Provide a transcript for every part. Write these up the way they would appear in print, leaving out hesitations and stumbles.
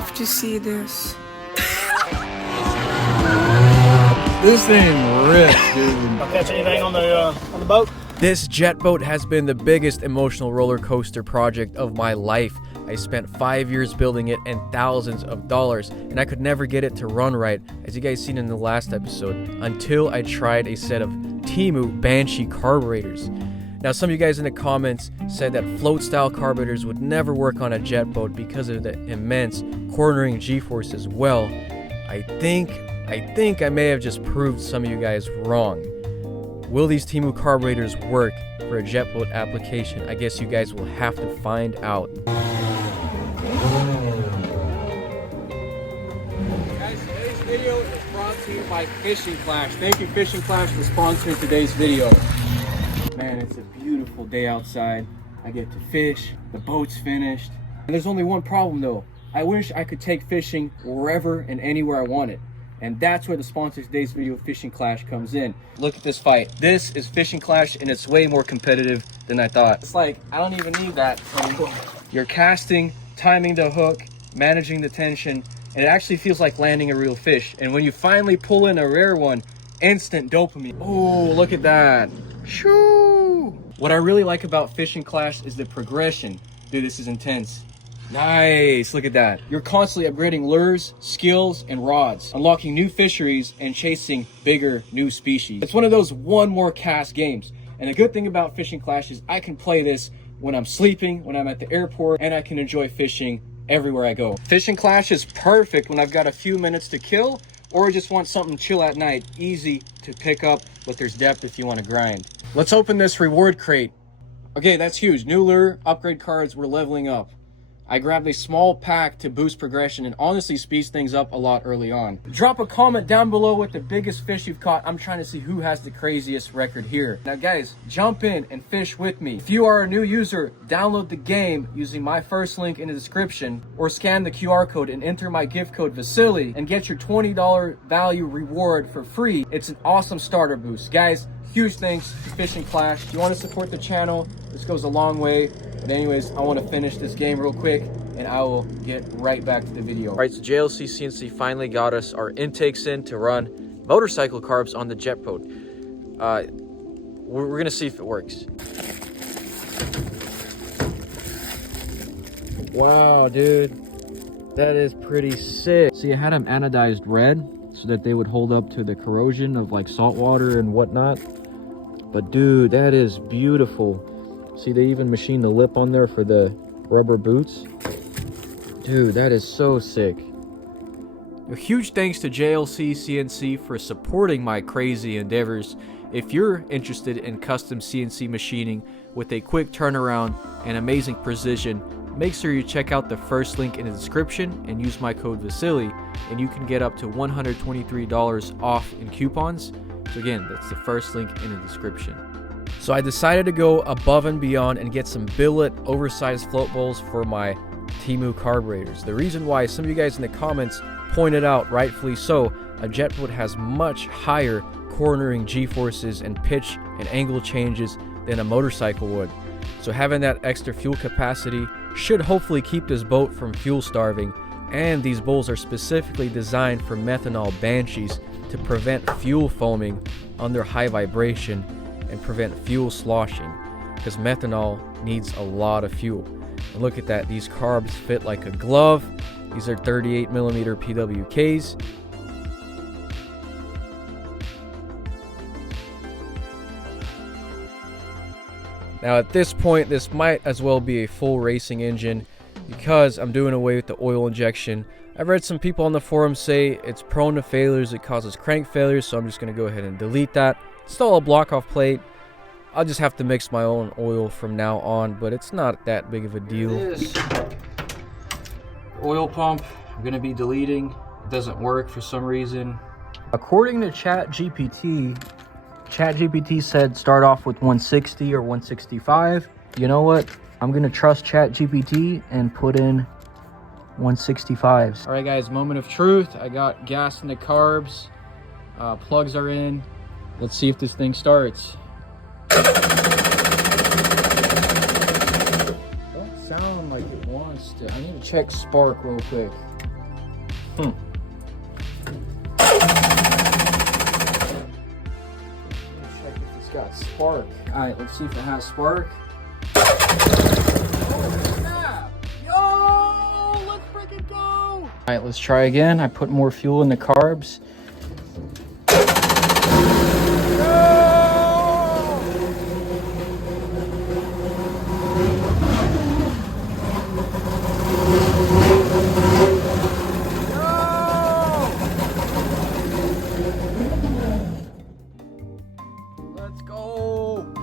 have to see this. This thing rips, dude. I'll catch anything on the boat? This Jetboat has been the biggest emotional roller coaster project of my life. I spent 5 years building it and thousands of dollars, and I could never get it to run right, as you guys seen in the last episode, until I tried a set of Temu Banshee carburetors. Now, some of you guys in the comments said that float style carburetors would never work on a Jetboat because of the immense cornering G-forces. Well, I think I may have just proved some of you guys wrong. Will these Temu carburetors work for a Jetboat application? I guess you guys will have to find out. Guys, today's video is brought to you by Fishing Clash. Thank you, Fishing Clash, for sponsoring today's video. Man, it's a beautiful day outside. I get to fish, the boat's finished. And there's only one problem though. I wish I could take fishing wherever and anywhere I wanted. And that's where the sponsor of today's video, Fishing Clash, comes in. Look at this fight. This is Fishing Clash, and it's way more competitive than I thought. It's like, I don't even need that. You're casting, timing the hook, managing the tension, and it actually feels like landing a real fish. And when you finally pull in a rare one, instant dopamine. Oh, look at that. Shoo! What I really like about Fishing Clash is the progression. Dude, this is intense. Nice, look at that. You're constantly upgrading lures, skills, and rods, unlocking new fisheries and chasing bigger new species. It's one of those one more cast games. And the good thing about Fishing Clash is I can play this when I'm sleeping, when I'm at the airport, and I can enjoy fishing everywhere I go. Fishing Clash is perfect when I've got a few minutes to kill or just want something chill at night, easy to pick up, but there's depth if you want to grind. Let's open this reward crate. Okay, that's huge. New lure, upgrade cards, we're leveling up. I grabbed a small pack to boost progression and honestly speeds things up a lot early on. Drop a comment down below with the biggest fish you've caught. I'm trying to see who has the craziest record here. Now guys, jump in and fish with me. If you are a new user, download the game using my first link in the description or scan the QR code and enter my gift code Vasily and get your $20 value reward for free. It's an awesome starter boost. Guys, huge thanks to Fishing Clash. If you want to support the channel, this goes a long way. But anyways, I want to finish this game real quick and I will get right back to the video. All right, so JLC CNC finally got us our intakes in to run motorcycle carbs on the Jetboat. We're going to see if it works. Wow, dude. That is pretty sick. See, I had them anodized red so that they would hold up to the corrosion of like salt water and whatnot. But dude, that is beautiful. See, they even machined the lip on there for the rubber boots. Dude, that is so sick. A huge thanks to JLC CNC for supporting my crazy endeavors. If you're interested in custom CNC machining with a quick turnaround and amazing precision, make sure you check out the first link in the description and use my code Vasily, and you can get up to $123 off in coupons. So again, that's the first link in the description. So I decided to go above and beyond and get some billet oversized float bowls for my Temu carburetors. The reason why, some of you guys in the comments pointed out, rightfully so, a Jetboat has much higher cornering G-forces and pitch and angle changes than a motorcycle would. So having that extra fuel capacity should hopefully keep this boat from fuel starving, and these bowls are specifically designed for methanol Banshees to prevent fuel foaming under high vibration and prevent fuel sloshing, because methanol needs a lot of fuel. And look at that, these carbs fit like a glove. These are 38mm PWKs. Now at this point, this might as well be a full racing engine because I'm doing away with the oil injection. I've read some people on the forum say it's prone to failures, it causes crank failures, so I'm just going to go ahead and delete that. Install a block-off plate. I'll just have to mix my own oil from now on, but it's not that big of a deal. This oil pump, I'm going to be deleting. It doesn't work for some reason. According to ChatGPT said start off with 160 or 165. You know what? I'm going to trust ChatGPT and put in 165s. All right, guys, moment of truth. I got gas in the carbs. Plugs are in. Let's see if this thing starts. Doesn't sound like it wants to. I need to check spark real quick. Check if it's got spark. Alright, let's see if it has spark. Oh, snap! Yo! Let's freaking go! Alright, let's try again. I put more fuel in the carbs.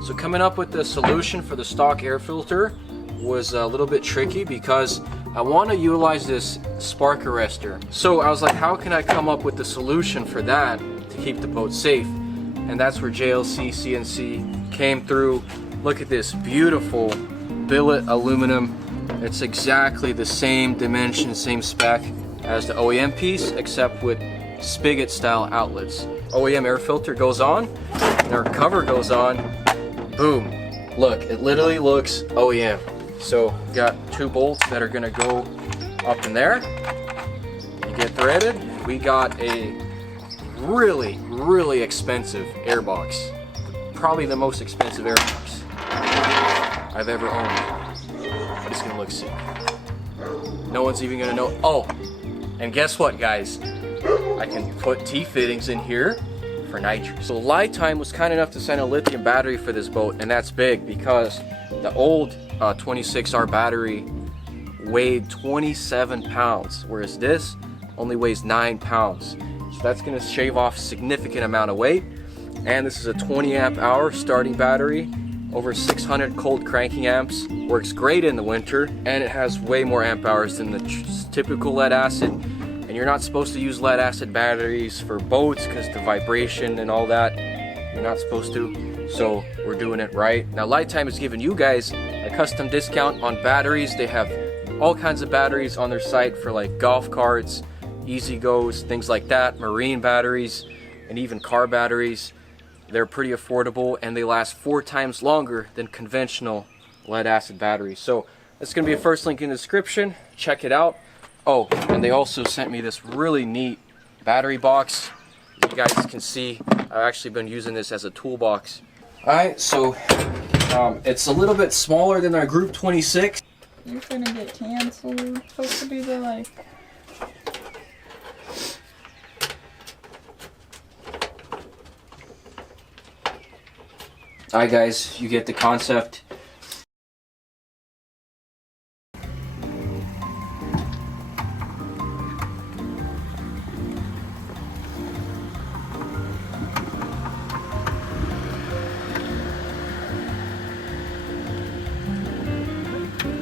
So coming up with the solution for the stock air filter was a little bit tricky because I want to utilize this spark arrestor. So I was like, how can I come up with the solution for that to keep the boat safe? And that's where JLC CNC came through. Look at this beautiful billet aluminum. It's exactly the same dimension, same spec as the OEM piece, except with spigot style outlets. OEM air filter goes on, and our cover goes on. Boom. Look, it literally looks OEM. So we got 2 bolts that are gonna go up in there. You get threaded. We got a really, really expensive airbox. Probably the most expensive airbox I've ever owned. But it's gonna look sick. No one's even gonna know. Oh, and guess what, guys? I can put T-fittings in here for nitrous. So Litime was kind enough to send a lithium battery for this boat, and that's big because the old 26R battery weighed 27 pounds, whereas this only weighs 9 pounds. So that's gonna shave off a significant amount of weight. And this is a 20 amp hour starting battery, over 600 cold cranking amps, works great in the winter, and it has way more amp hours than the typical lead acid. And you're not supposed to use lead acid batteries for boats because the vibration and all that, you're not supposed to. So we're doing it right. Now Litime is giving you guys a custom discount on batteries. They have all kinds of batteries on their site for like golf carts, easy goes, things like that, marine batteries, and even car batteries. They're pretty affordable and they last 4 times longer than conventional lead acid batteries. So it's gonna be a first link in the description. Check it out. Oh, and they also sent me this really neat battery box. You guys can see, I've actually been using this as a toolbox. Alright, so it's a little bit smaller than our Group 26. You're gonna get canceled. It's supposed to be the like... Alright guys, you get the concept.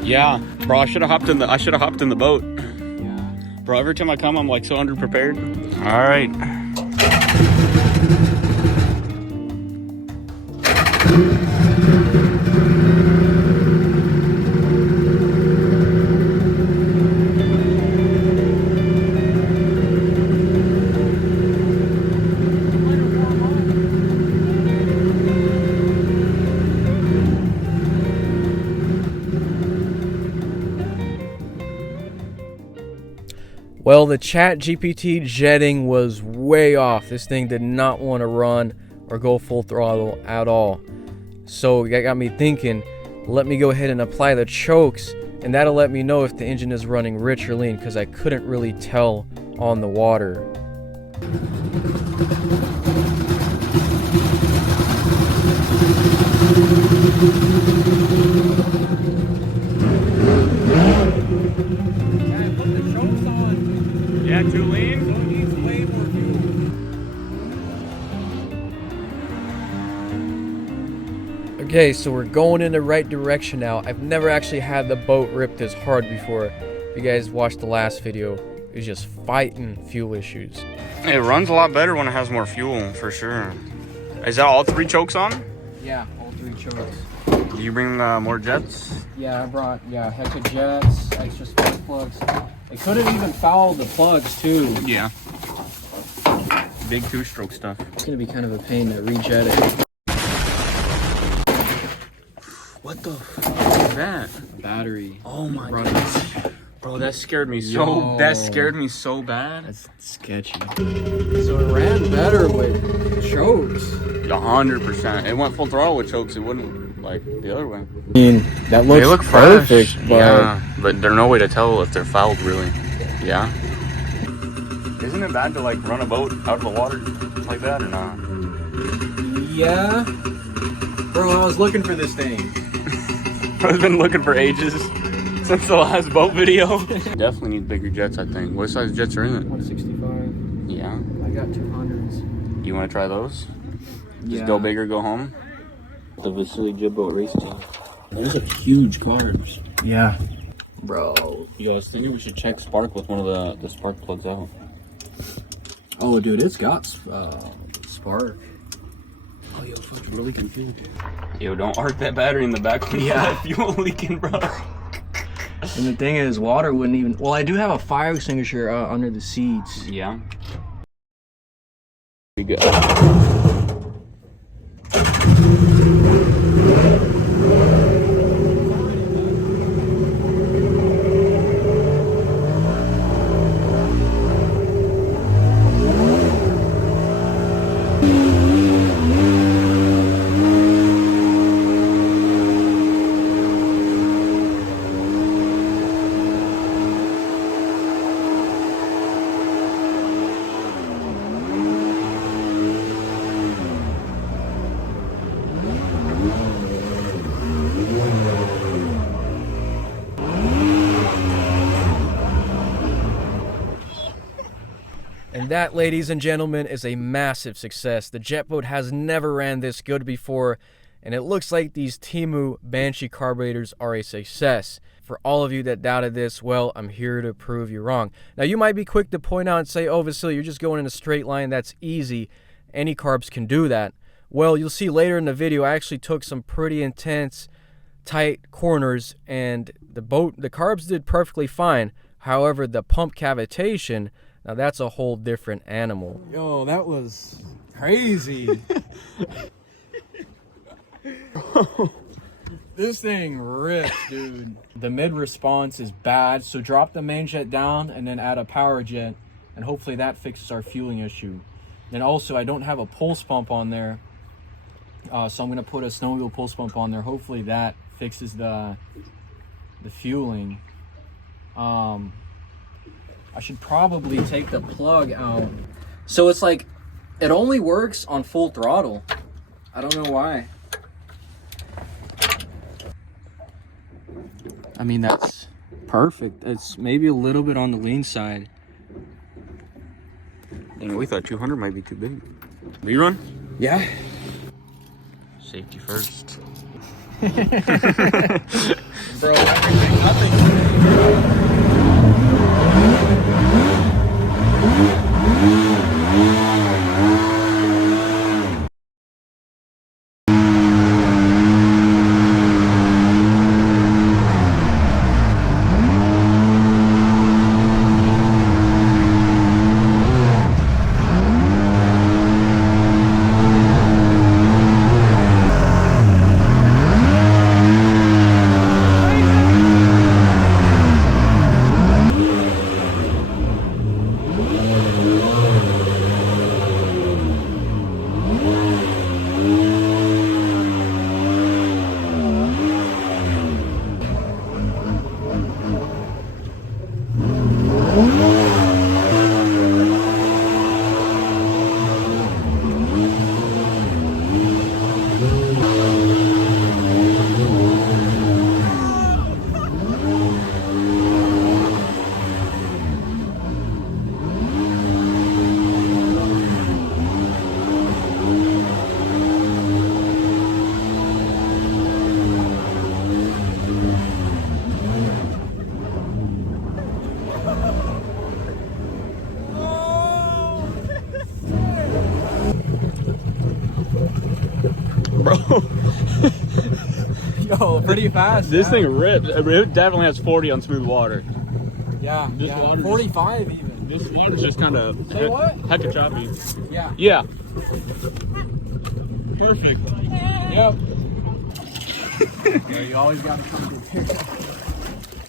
Yeah, bro, I should have hopped in the boat. Yeah. Bro, every time I come, I'm like so underprepared. All right. Well, the ChatGPT jetting was way off. This thing did not want to run or go full throttle at all. So that got me thinking, let me go ahead and apply the chokes, and that'll let me know if the engine is running rich or lean, because I couldn't really tell on the water. Yeah, too lean? So it needs way more fuel. Okay, so we're going in the right direction now. I've never actually had the boat rip this hard before. If you guys watched the last video, it was just fighting fuel issues. It runs a lot better when it has more fuel, for sure. Is that all 3 chokes on? Yeah, all 3 chokes. Did you bring more jets? Yeah, I brought, heck of jets, extra spark plugs. They couldn't even foul the plugs too. Yeah. Big 2-stroke stuff. It's gonna be kind of a pain to rejet it. What the fuck is that? Battery. Oh my goodness. Bro, that scared me so. That scared me so bad. That's sketchy. So it ran better with chokes. 100%. It went full throttle with chokes. It wouldn't like the other way. I mean, that looks They look perfect, fresh. but Yeah, but there's no way to tell if they're fouled, really. Yeah. Isn't it bad to like run a boat out of the water like that or not? yeah. Bro, I was looking for this thing. I've been looking for ages since the last boat video. Definitely need bigger jets, I think. What size jets are in it? 165. Yeah. I got 200s. You want to try those? Yeah. Just go bigger, go home. The Vasily Jetboat race team. Those are huge carbs. Yeah. Bro. Yo, I was thinking we should check spark with one of the spark plugs out. Oh, dude, it's got spark. Oh, yo, fuck's really confused. Yo, don't arc that battery in the back when you have that fuel leaking, bro. And the thing is, water wouldn't even... Well, I do have a fire extinguisher under the seats. Yeah. Be good. And that, ladies and gentlemen, is a massive success. The Jetboat has never ran this good before, and it looks like these Temu Banshee carburetors are a success. For all of you that doubted this, well, I'm here to prove you wrong. Now, you might be quick to point out and say, oh, Vasily, you're just going in a straight line. That's easy. Any carbs can do that. Well, you'll see later in the video, I actually took some pretty intense, tight corners, and the carbs did perfectly fine. However, the pump cavitation, now that's a whole different animal. Yo, that was crazy. This thing ripped, dude. The mid response is bad, so drop the main jet down and then add a power jet, and hopefully that fixes our fueling issue. Then also, I don't have a pulse pump on there, so I'm gonna put a snowmobile pulse pump on there. Hopefully that fixes the fueling. I should probably take the plug out. So it's like, it only works on full throttle. I don't know why. I mean, that's perfect. It's maybe a little bit on the lean side. Dang, we thought 200 might be too big. Rerun? Yeah. Safety first. Bro, everything, nothing. Bro. Yo, pretty fast. This thing ripped. It definitely has 40 on smooth water. Yeah, This yeah. water 45 even. This water's just kind of hecka choppy. Yeah. Yeah. Perfect. Yep. Yeah, you always gotta come prepared.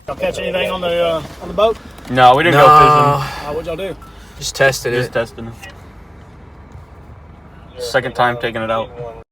Y'all catch anything on the boat? No, we didn't go fishing. What'd y'all do? Just tested Just it. testing it. Second time taking it out.